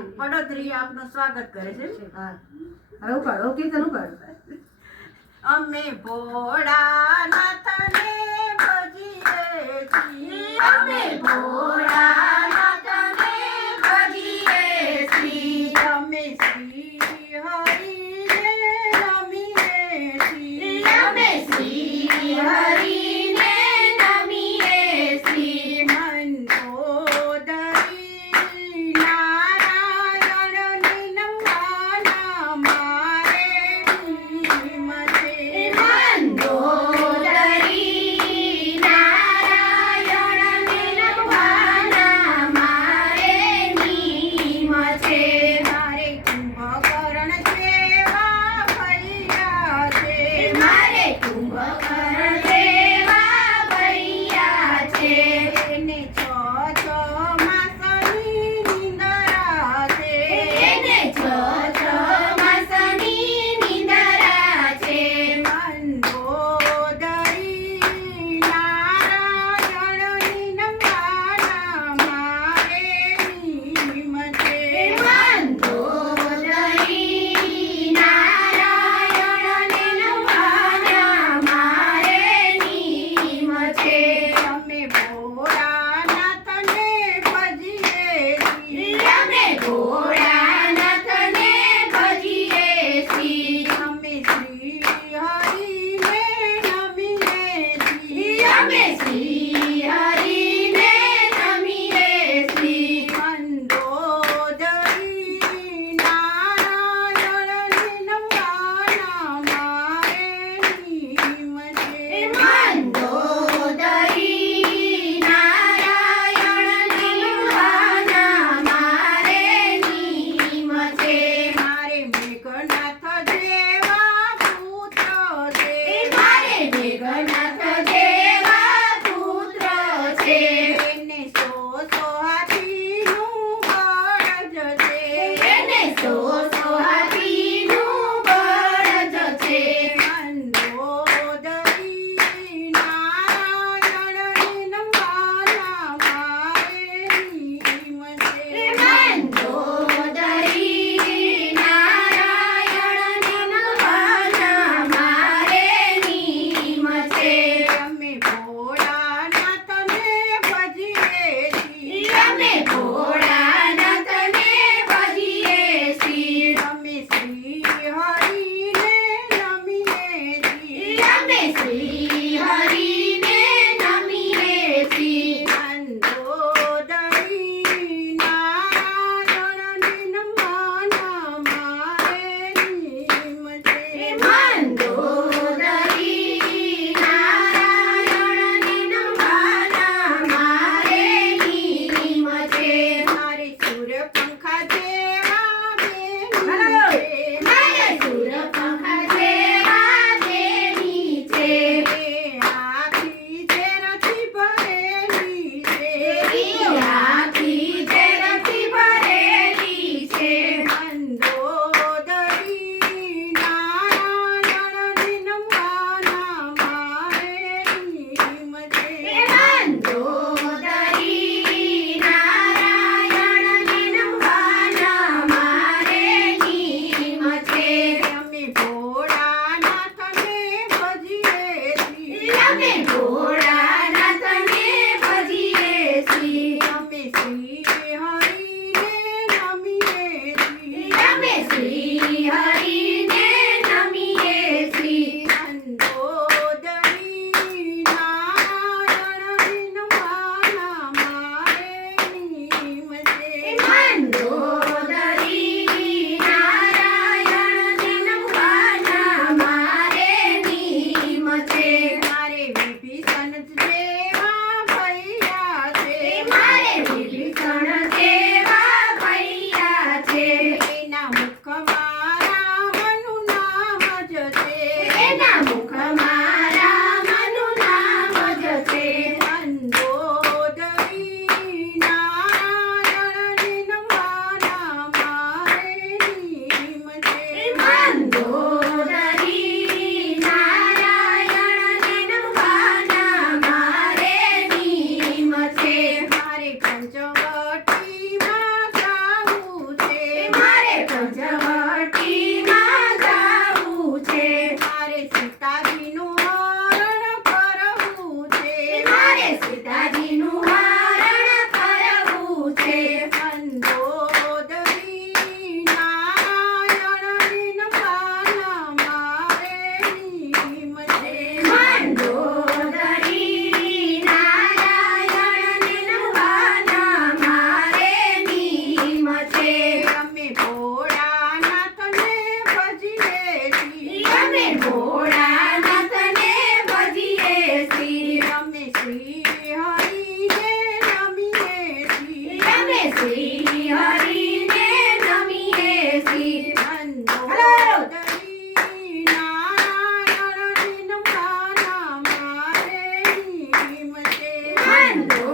પડોતરી આપનું સ્વાગત કરે છે. હા. હવે ઉપાડો. કીર્તન ઉપાડો. અમે ભોળાનાથને ભજીએ છીએ. અમે ભોળા અને ઢોળ cidade no ಕಂಡು